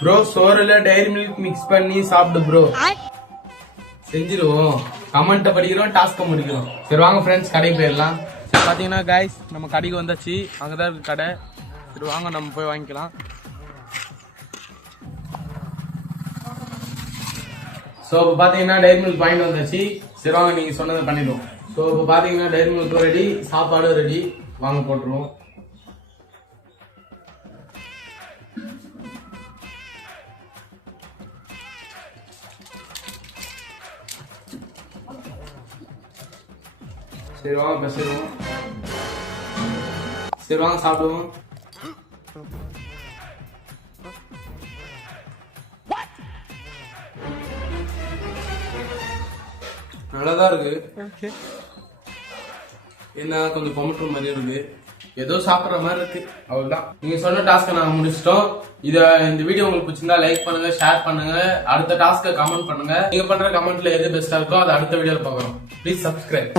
Bro சோறுல diary milk mix பண்ணி சாப்பிடு bro. செஞ்சிருவோம். கமெண்ட்டை படிக்கிறோம், டாஸ்க்கை முடிக்கிறோம். சரி வாங்க ஃப்ரெண்ட்ஸ் கடைக்கு போயிடலாம். சரி பார்த்தீங்கன்னா கைஸ் நம்ம கடைக்கு வந்தாச்சு. அங்கதான் இருக்கு கடை. சரி வாங்க நம்ம போய் வாங்கிக்கலாம். ஸோ இப்போ பார்த்தீங்கன்னா டைரி மில்க் வாங்கிட்டு வந்தாச்சு. சரி வாங்க நீங்க சொன்னதை பண்ணிடுவோம். ஸோ இப்போ பார்த்தீங்கன்னா டைரி மில்க் ரெடி, சாப்பாடு ரெடி. வாங்க போட்டுருவோம். சரி வாங்க பேசிடுவோம். சரி வாங்க சாப்பிடுவோம். நல்லாதான் இருக்கு. என்ன கொஞ்சம் கொமட்டுற மாதிரி இருக்கு. ஏதோ சாப்பிடுற மாதிரி இருக்கு. அவ்வளவுதான். நீங்க சொன்ன டாஸ்க்கை நாங்க முடிச்சிட்டோம். இந்த வீடியோ உங்களுக்கு பிடிச்சிருந்தா லைக் பண்ணுங்க, ஷேர் பண்ணுங்க. அடுத்த டாஸ்க்கை கமெண்ட் பண்ணுங்க. நீங்க பண்ற கமெண்ட்ல எது பெஸ்டா இருக்கோ அதை அடுத்த வீடியோல பார்க்கறோம். Please subscribe.